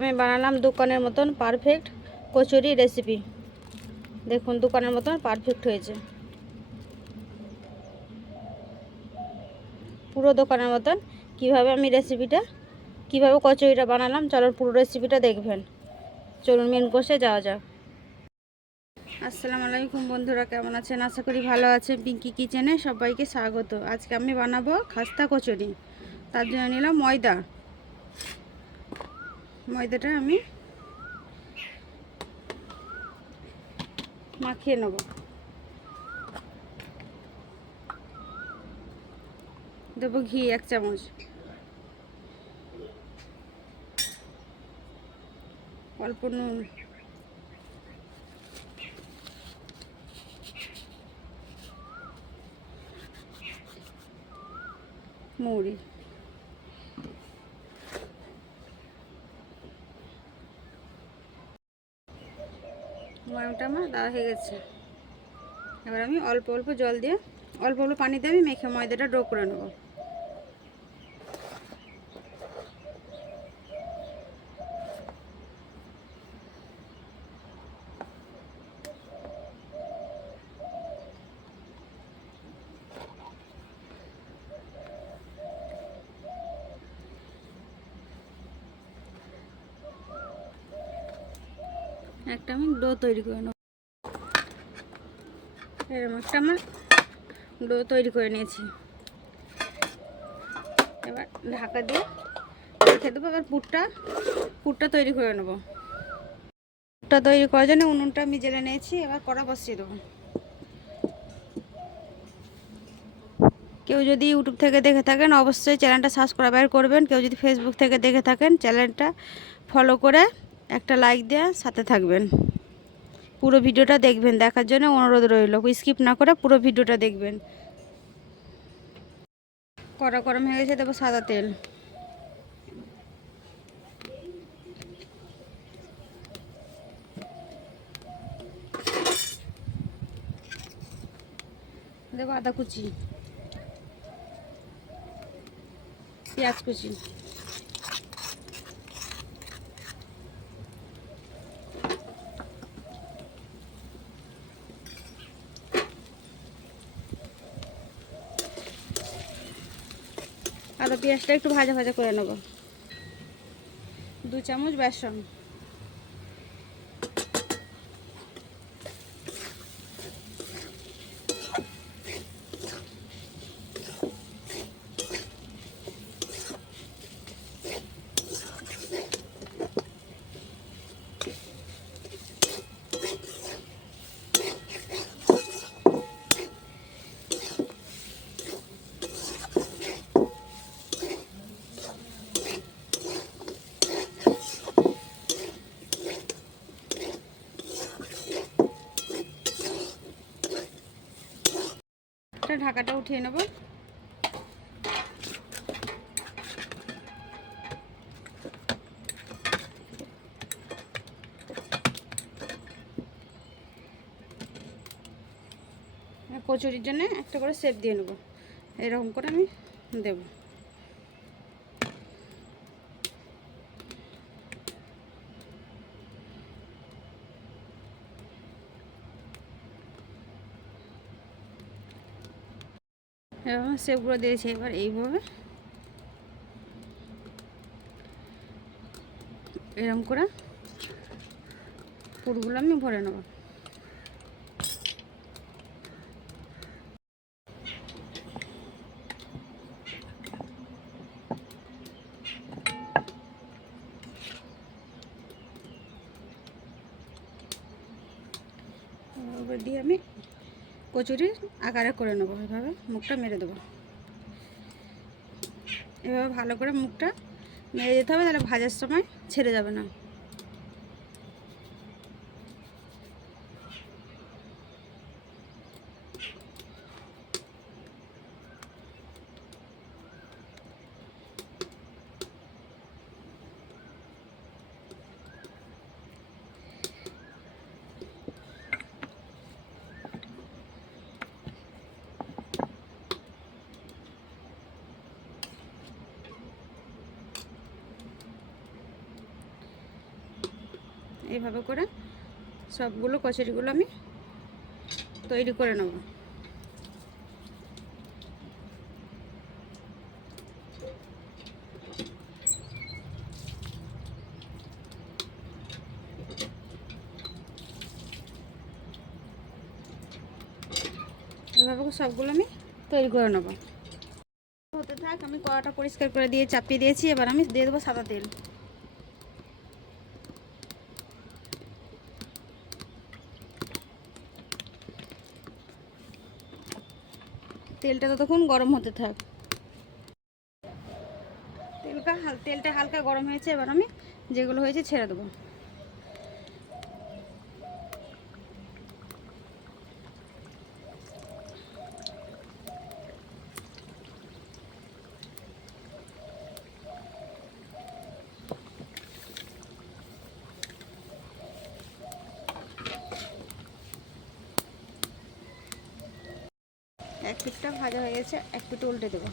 আমি বানালাম দোকানের মতন পারফেক্ট কচুরি রেসিপি। দেখুন দোকানের মতন পারফেক্ট হয়েছে, পুরো দোকানের মতন। কিভাবে আমি রেসিপিটা কিভাবে কচুরিটা বানালাম চলুন পুরো রেসিপিটা দেখবেন। চলুন মেন কোর্সে যাওয়া যাক। আসসালামু আলাইকুম বন্ধুরা, কেমন আছেন? আশা করি ভালো আছেন। পিঙ্কি কিচেনে সবাইকে স্বাগত। আজকে আমি বানাবো খাস্তা কচুরি। তার জন্য নিলাম ময়দাটা আমি মাখিয়ে নেব। দেবো ঘি 1 চামচ, অল্প নুন, মৌরি, ময়মটা আমার দেওয়া হয়ে গেছে। এবার আমি অল্প অল্প জল দিয়ে অল্প অল্প পানি দিয়ে আমি মেখে ময়দাটা ডো করে নেব। একটা আমি ডো তৈরি করে নেব। এরকম একটা আমার ডো তৈরি করে নিয়েছি। এবার ঢাকা দিয়ে রেখে দেবো। এবার পুরটা তৈরি করে নেব। পুরটা তৈরি করার জন্য উনুনটা আমি জ্বেলে নিয়েছি। এবার কড়া বসিয়ে দেবো। কেউ যদি ইউটিউব থেকে দেখে থাকেন অবশ্যই চ্যানেলটা সাবস্ক্রাইব করবেন। কেউ যদি ফেসবুক থেকে দেখে থাকেন চ্যানেলটা ফলো করে একটা লাইক দিয়ে সাথে থাকবেন। পুরো ভিডিওটা দেখবেন, দেখার জন্য অনুরোধ রইল। স্কিপ না করে পুরো ভিডিওটা দেখবেন। কড়া গরম হয়ে গেছে, দেবো সাদা তেল। দেবো আদা কুচি, পেঁয়াজ কুচি, আদা পেঁয়াজটা একটু ভাজা ভাজা করে নেব। 2 চামচ বেসন, ঢাকাটা উঠিয়ে নেব। কচুরির জন্য একটা করে শেপ দিয়ে নেব। এরকম করে আমি দেব। এরকম শেপগুলো দিয়েছি। এবার এইভাবে এরকম করে পুরগুলো আমি ভরে নেব। এবার দিয়ে আমি কচুরির আকারে করে নেবো। এভাবে মুখটা মেরে দেবো। এভাবে ভালো করে মুখটা মেরে দিতে হবে, তাহলে ভাজার সময় ছেড়ে যাবে না। এইভাবে করে সবগুলো কচুরিগুলো আমি তৈরি করে নেব। এভাবে সবগুলো আমি তৈরি করে নেব। হতে থাক, আমি কড়াটা পরিষ্কার করে দিয়ে চাপিয়ে দিয়েছি। এবার আমি দিয়ে দেবো সাদা তেল। তেলটা ততক্ষণ গরম হতে থাক। তেলটা হালকা গরম হয়েছে, এবার আমি যেগুলো হয়েছে ছেড়ে দেবো। এক পিঠটা ভাজা হয়ে গেছে, এক পিঠ উল্টে দেবো।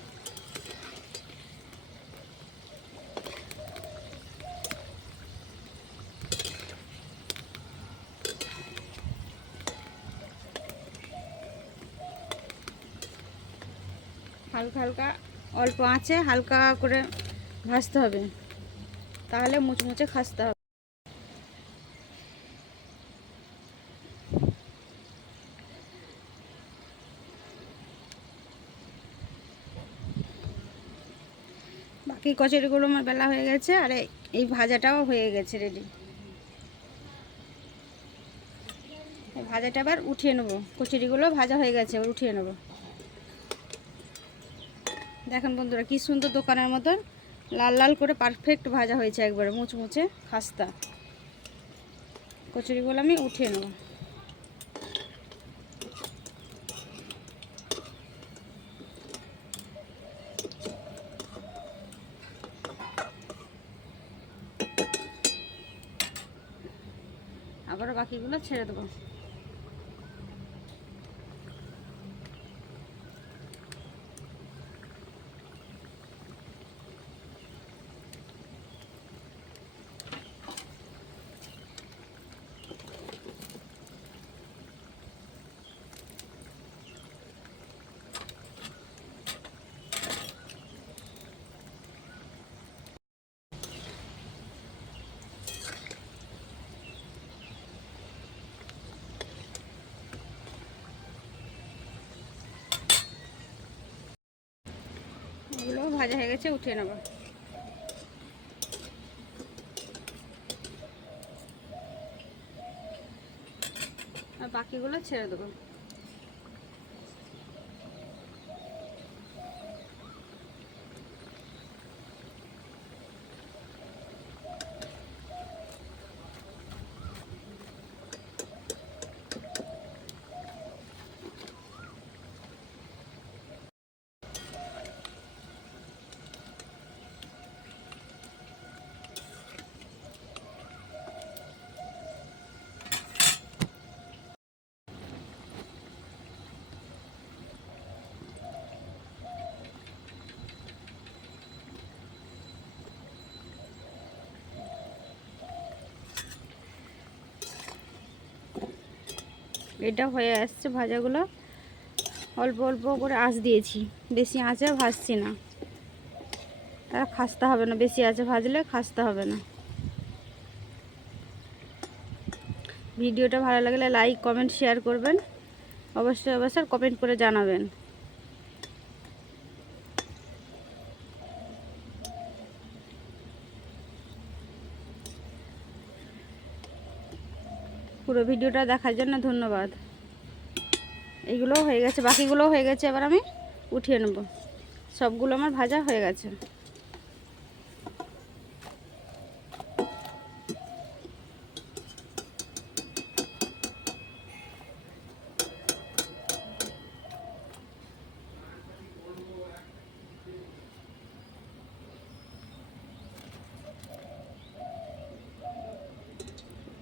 হালকা হালকা অল্প আঁচে হালকা করে ভাজতে হবে, তাহলে মুচমুচে খাসতে হবে। বাকি কচুরিগুলো আমার বেলা হয়ে গেছে, আর এই ভাজাটাও হয়ে গেছে রেডি। এই ভাজাটা আবার উঠিয়ে নেবো। কচুরিগুলো ভাজা হয়ে গেছে, এবার উঠিয়ে নেবো। দেখেন বন্ধুরা, কি সুন্দর দোকানের মতন লাল লাল করে পারফেক্ট ভাজা হয়েছে, একবারে মুচমুচে খাস্তা। কচুরিগুলো আমি উঠিয়ে নেব। আবার বাকিগুলো ছেড়ে দেবো। এগুলো ভাজা হয়ে গেছে, উঠিয়ে নেব। আর বাকিগুলো ছেড়ে দেবো। এটা হয়ে আসছে ভাজাগুলো। অল্প অল্প করে আঁচ দিয়েছি, বেশি আঁচে ভাজছি না, তারা খাসতে হবে না। বেশি আঁচে ভাজলে খাসতে হবে না। ভিডিওটা ভালো লাগলে লাইক কমেন্ট শেয়ার করবেন, অবশ্যই অবশ্যই কমেন্ট করে জানাবেন। পুরো ভিডিওটা দেখার জন্য ধন্যবাদ। এইগুলোও হয়ে গেছে, বাকিগুলোও হয়ে গেছে। এবার আমি উঠিয়ে নেব। সবগুলো আমার ভাজা হয়ে গেছে।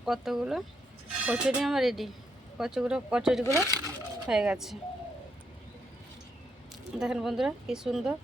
কতগুলো কচুরি আমার রেডি। কচুরিগুলো হয়ে গেছে। দেখেন বন্ধুরা, কি সুন্দর